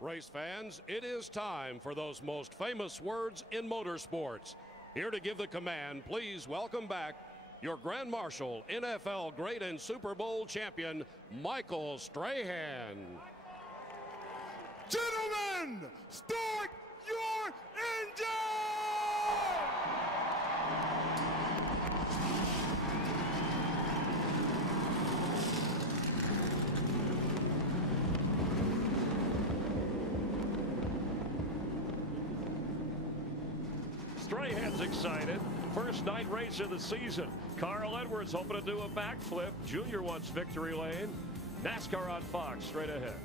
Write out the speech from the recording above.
Race fans, it is time for those most famous words in motorsports. Here to give the command, please welcome back your Grand Marshal, NFL great and Super Bowl champion, Michael Strahan. Gentlemen, start your engine! Strahan's excited. First night race of the season. Carl Edwards hoping to do a backflip. Junior wants victory lane. NASCAR on Fox straight ahead.